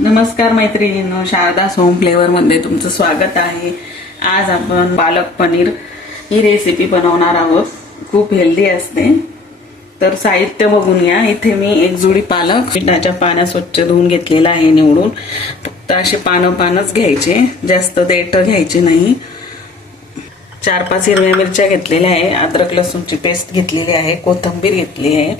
नमस्कार मैत्रिणींनो शारदा होम फ्लेवरमध्ये तुमचं स्वागत आहे. आज आपण पालक पनीर ही रेसिपी बनवणार आहोत. खूप हेल्दी असते. तर साहित्य बघून या इथे मी एक जुडी पालक पिठाच्या पाण्यात स्वच्छ धुवून घेतलेला आहे निवडून. फक्त असे पानं पानच घ्यायचे. जास्त देठ घ्यायचे नाही. चार पाच हिरव्या मिरच्या घेतलेल्या आहे. अद्रक लसूणची पेस्ट घेतलेली आहे. कोथिंबीर घेतली आहे.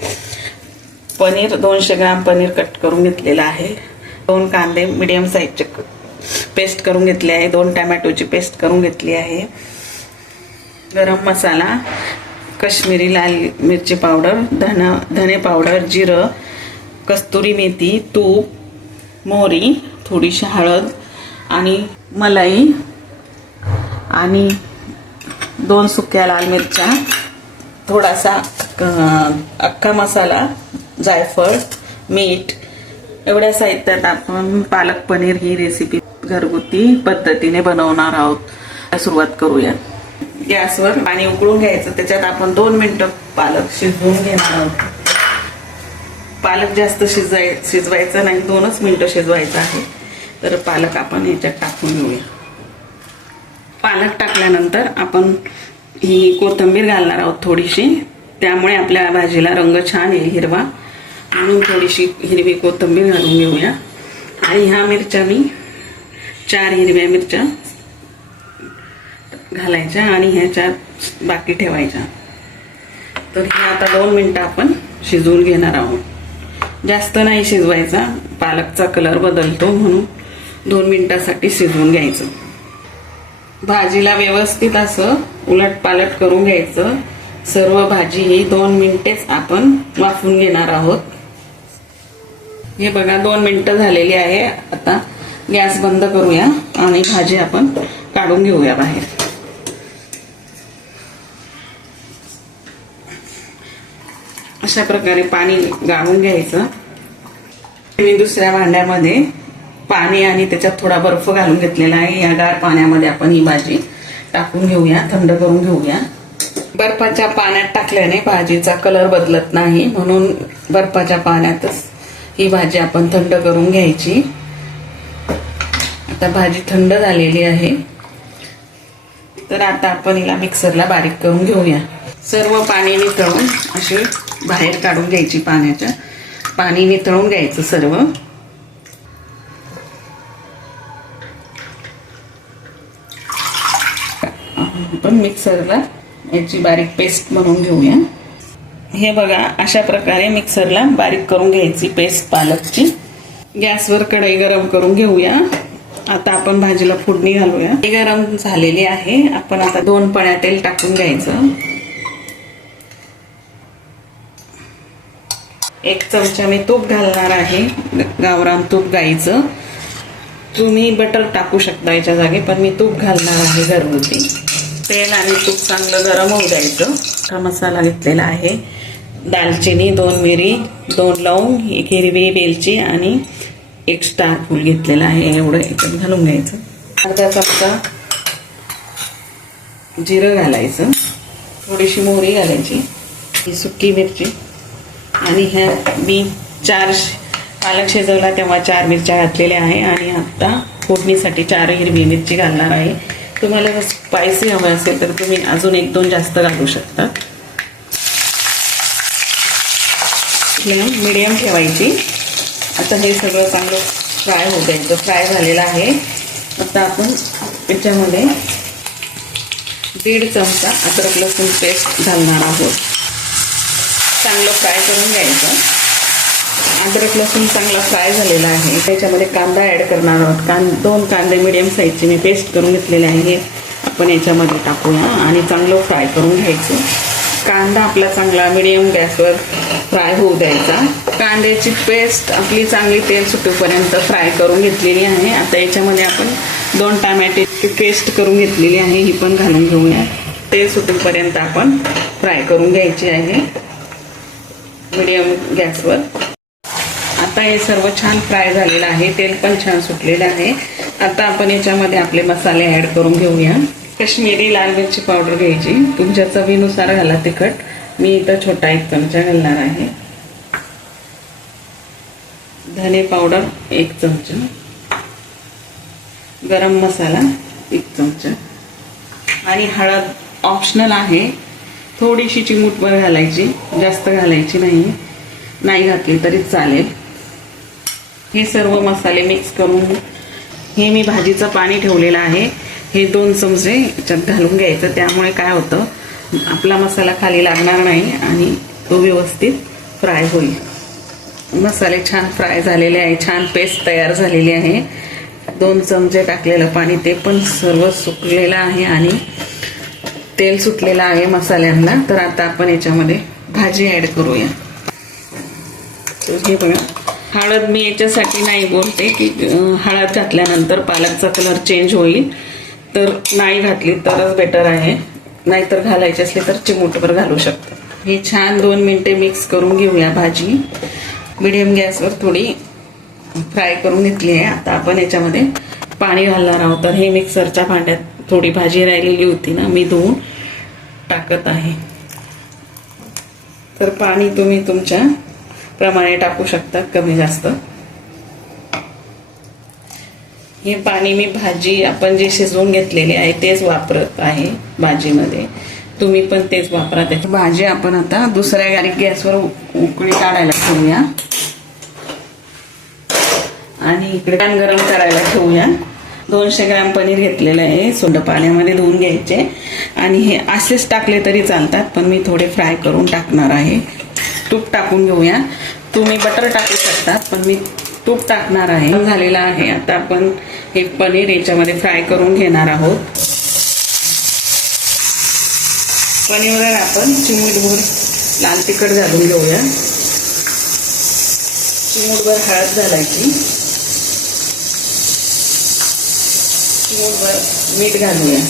पनीर दोनशे ग्राम पनीर कट करून घेतलेलं आहे. दोन कांदे मिडियम साईजचे पेस्ट करून घेतले आहे. दोन टमॅटोची पेस्ट करून घेतली आहे. गरम मसाला कश्मीरी लाल मिरची पावडर धना धने पावडर जिरं कस्तुरी मेथी तूप मोहरी थोडीशी हळद आणि मलाई आणि दोन सुक्या लाल मिरच्या थोडासा अख्खा मसाला जायफळ मीठ एवढ्या साहित्यात आपण पालक पनीर ही रेसिपी घरगुती पद्धतीने बनवणार आहोत. सुरुवात करूया. गॅसवर पाणी उकळून घ्यायचं. त्याच्यात आपण दोन मिनिटं पालक शिजवून घेणार आहोत. पालक जास्त शिजवाय शिजवायचं नाही. दोनच मिनिटं शिजवायचं आहे. तर पालक आपण ह्याच्यात टाकून घेऊया. पालक टाकल्यानंतर आपण ही कोथिंबीर घालणार आहोत थोडीशी. त्यामुळे आपल्या भाजीला रंग छान येईल हिरवा. म्हणून थोडीशी हिरवी कोथिंबीर घालून घेऊया. आणि ह्या मिरच्या मी चार हिरव्या मिरच्या घालायच्या आणि ह्याच्यात बाकी ठेवायच्या. तर हे आता दोन मिनटं आपण शिजवून घेणार आहोत. जास्त नाही शिजवायचा. पालकचा कलर बदलतो म्हणून दोन मिनिटासाठी शिजवून घ्यायचं. भाजीला व्यवस्थित असं उलट पालट करून घ्यायचं. सर्व भाजी ही दोन मिनिटेच आपण वाफून घेणार आहोत. हे बघा दोन मिनिटं झालेली आहे. आता गॅस बंद करूया आणि भाजी आपण काढून घेऊया बाहेर. अशा प्रकारे पाणी गाळून घ्यायचं. मी दुसऱ्या भांड्यामध्ये पाणी आणि त्याच्यात थोडा बर्फ घालून घेतलेला आहे. या गार पाण्यामध्ये आपण ही भाजी टाकून घेऊया थंड करून घेऊया. बर्फाच्या पाण्यात टाकल्याने भाजीचा कलर बदलत नाही म्हणून बर्फाच्या पाण्यातच ही भाजी आपण थंड करून घ्यायची. आता भाजी थंड झालेली आहे. तर आता आपण हिला मिक्सरला बारीक करून घेऊया. सर्व पाणी नितळून अशी बाहेर काढून घ्यायची पाण्याच्या. पाणी नितळून घ्यायचं सर्व. आपण मिक्सरला याची बारीक पेस्ट बनवून घेऊया. हे बघा अशा प्रकारे मिक्सरला बारीक करून घ्यायची पेस्ट पालकची. गॅसवर कढई गरम करून घेऊया. आता आपण भाजीला फोडणी घालूया. ती गरम झालेली आहे. आपण आता दोन पळ्या तेल टाकून घ्यायचं. एक चमचा मी तूप घालणार आहे. गावरान तूप गाईचं. तुम्ही बटर टाकू शकता याच्या जागी पण मी तूप घालणार आहे घरगुती. तेल आणि तूप चांगलं गरम होऊ द्यायचं. हा मसाला घेतलेला आहे. दालचिनी दोन मिरी दोन लवंग एक हिरवी वेलची आणि एक स्टार फूल घेतलेलं आहे. एवढं याच्यात घालून घ्यायचं. अर्धा चमचा जिरं घालायचं. थोडीशी मोहरी घालायची. ही सुकी मिरची. आणि ह्या मी चार पालक शिजवला तेव्हा चार मिरच्या घातलेल्या आहे. आणि आत्ता फोडणीसाठी चार हिरवी मिरची घालणार आहे. तुम्हाला जर स्पायसी हवं असेल तर तुम्ही अजून एक दोन जास्त घालू शकता. फ्लेम मिडियम ठेवायची. आता हे सगळं चांगलं फ्राय होऊ द्यायचं फ्राय झालेलं आहे. आता आपण याच्यामध्ये दीड चमचा अद्रक लसूण पेस्ट घालणार आहोत. चांगलं फ्राय करून घ्यायचं. अद्रक लसूण चांगला फ्राय झालेला आहे. त्याच्यामध्ये कांदा ॲड करणार आहोत. कां दोन कांदे मिडियम साईजचे मी पेस्ट करून घेतलेले आहे. आपण याच्यामध्ये टाकूया आणि चांगलं फ्राय करून घ्यायचं. कांदा आपला चांगला मिडियम गॅसवर फ्राय होऊ द्यायचा. कांद्याची पेस्ट आपली चांगली तेल सुटेपर्यंत फ्राय करून घेतलेली आहे. आता याच्यामध्ये आपण दोन टमॅटोची पेस्ट करून घेतलेली आहे ही पण घालून घेऊया. तेल सुटेपर्यंत आपण फ्राय करून घ्यायची आहे. मिडियम गॅसवर आता हे सर्व छान फ्राय झालेलं आहे. तेल पण छान सुटलेलं आहे. आता आपण याच्यामध्ये आपले मसाले ॲड करून घेऊया. काश्मीरी लाल मिरची पावडर घ्यायची. तुमच्या चवीनुसार घाला तिखट. मी इथं छोटा एक चमचा घालणार आहे. धने पावडर एक चमचा. गरम मसाला एक चमचा. आणि हळद ऑप्शनल आहे. थोडीशी चिमूटभर घालायची. जास्त घालायची नाही. नाही घातली तरी चालेल. हे सर्व मसाले मिक्स करून हे मी भाजीचं पाणी ठेवलेलं आहे. हे दोन चमचे याच्यात घालून घ्यायचं. त्यामुळे काय होतं आपला मसाला खाली लागणार नाही आणि तो व्यवस्थित फ्राय होईल. मसाले छान फ्राय झालेले आहे छान पेस्ट तयार झालेली आहे. दोन चमचे टाकलेलं पाणी ते पण सर्व सुकलेलं आहे आणि तेल सुटलेलं आहे मसाल्यांना. तर आता आपण याच्यामध्ये भाजी ॲड करूया. तर हे बघा हळद मी याच्यासाठी नाही बोलते की हळद घातल्यानंतर पालकचा कलर चेंज होईल. तर नाही घातली तरच बेटर आहे. नाहीतर घालायची असली तर चिमूटभर घालू शकतो. हे छान दोन मिनटे मिक्स करून घेऊया भाजी. मिडियम गॅसवर थोडी फ्राय करून घेतली आहे. आता आपण याच्यामध्ये पाणी घालणार आहोत. तर हे मिक्सरच्या भांड्यात थोडी भाजी राहिलेली होती ना मी धुवून टाकत आहे. तर पाणी तुम्ही तुमच्या प्रमाणे टाकू शकता कमी जास्त. हे पाणी मी भाजी आपण जे शिजवून घेतलेली आहे तेच वापरत आहे भाजीमध्ये. तुम्ही पण तेच वापरा त्याची भाजी आपण आता दुसऱ्या गाडी गॅसवर उकळी काढायला ठेवूया. आणि इकडे पॅन गरम करायला ठेवूया. दोनशे ग्रॅम पनीर घेतलेलं आहे. सोंड पाण्यामध्ये धुवून घ्यायचे. आणि हे असेच टाकले तरी चालतात पण मी थोडे फ्राय करून टाकणार आहे. तूप टाकून घेऊया. तुम्ही बटर टाकू शकता पण मी तूप टाकणार आहे. झालेला आहे. आता आपण हे पनीर याच्यामध्ये फ्राय करून घेणार आहोत. पनीरवर आपण चिमूटभर लाल तिखट घालून घेऊया. चिमूटभर हळद घालायची. चिमूटभर मीठ घालूया.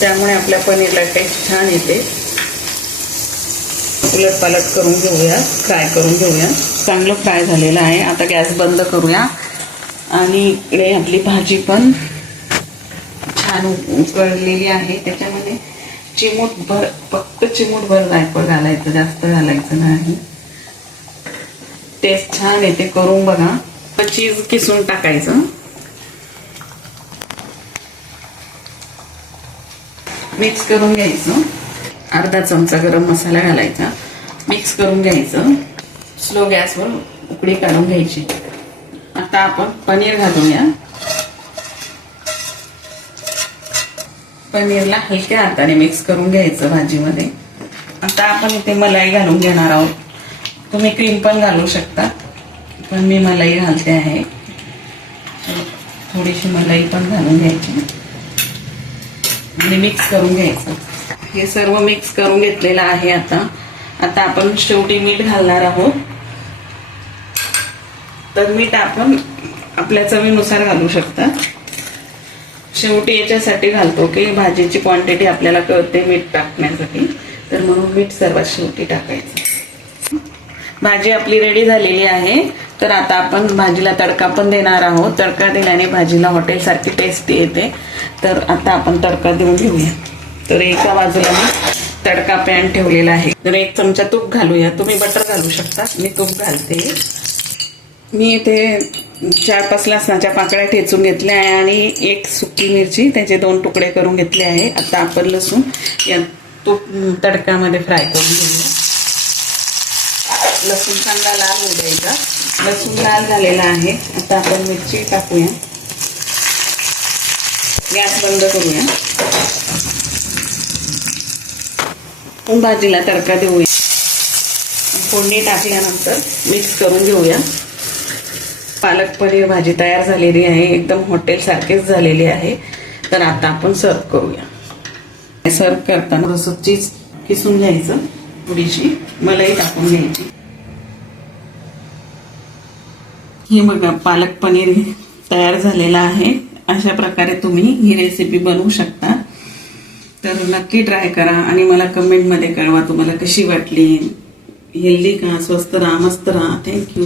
त्यामुळे आपल्या पनीरला टेस्ट छान येते. उलट पालट करून घेऊया. फ्राय करून घेऊया. चांगलं फ्राय झालेलं आहे. आता गॅस बंद करूया. आणि इकडे आपली भाजी पण छान उकळलेली आहे. त्याच्यामध्ये चिमूटभर फक्त चिमूटभर जायफळ घालायचं. जास्त घालायचं नाही. टेस्ट छान येते. करून बघा. चीज किसून टाकायचं. मिक्स करून घ्यायचं. अर्धा चमचा गरम मसाला घालायचा. मिक्स करून घ्यायचं. स्लो गॅसवर उकडी काढून घ्यायची. आता आपण पनीर घालूया. पनीरला हलक्या हाताने मिक्स करून घ्यायचं भाजीमध्ये. आता आपण इथे मलाई घालून घेणार आहोत. तुम्ही क्रीम पण घालू शकता पण मी मलाई घालते आहे. थोडीशी मलाई पण घालून घ्यायची. आणि मिक्स करून घ्यायचं. हे सर्व मिक्स करून घेतलेलं आहे आता. आता आपण शेवटी मीठ घालणार आहोत. तर मीठ आपण आपल्या चवीनुसार घालू शकता. शेवटी याच्यासाठी घालतो की भाजीची क्वांटिटी आपल्याला कळते मीठ टाकण्यासाठी. तर म्हणून मीठ सर्वात शेवटी टाकायचं. भाजी आपली रेडी झालेली आहे. तर आता आपण भाजीला तडका पण देणार आहोत. तडका दिल्याने भाजीला हॉटेलसारखी टेस्ट येते. तर आता आपण तडका देऊन घेऊया. तर एका बाजूला मी तडका पॅन ठेवलेला आहे. तर एक चमचा तूप घालूया. तुम्ही बटर घालू शकता. मी तूप घालते. मी इथे चार पाच लसणाच्या पाकळ्या ठेचून घेतल्या आहे आणि एक सुकी मिरची त्याचे दोन तुकडे करून घेतले आहे. आता आपण लसूण या तूप तडकामध्ये फ्राय करून घेऊया. लसूण चांगला लाल होऊ द्यायचा. लसूण लाल झालेला आहे. आता आपण मिरची टाकूया. गॅस बंद करूया. आपण भाजीला तडका देऊया. फोडणी टाकल्यानंतर मिक्स करून घेऊया. पालक पनीर भाजी तयार झालेली आहे. एकदम हॉटेल सारखीच झालेली आहे. तर आता आपण सर्व करूया. सर्व करताना थोडंसं चीज किसून घ्यायचं. थोडीशी मलाई टाकून घ्यायची. हे बघा पालक पनीर तयार झालेला आहे. अशा प्रकारे तुम्ही ही रेसिपी बनवू शकता. तर नक्की ट्राय करा आणि मला कमेंटमध्ये कळवा तुम्हाला कशी वाटली. हेल्दी का स्वस्त राहा मस्त राहा. थँक्यू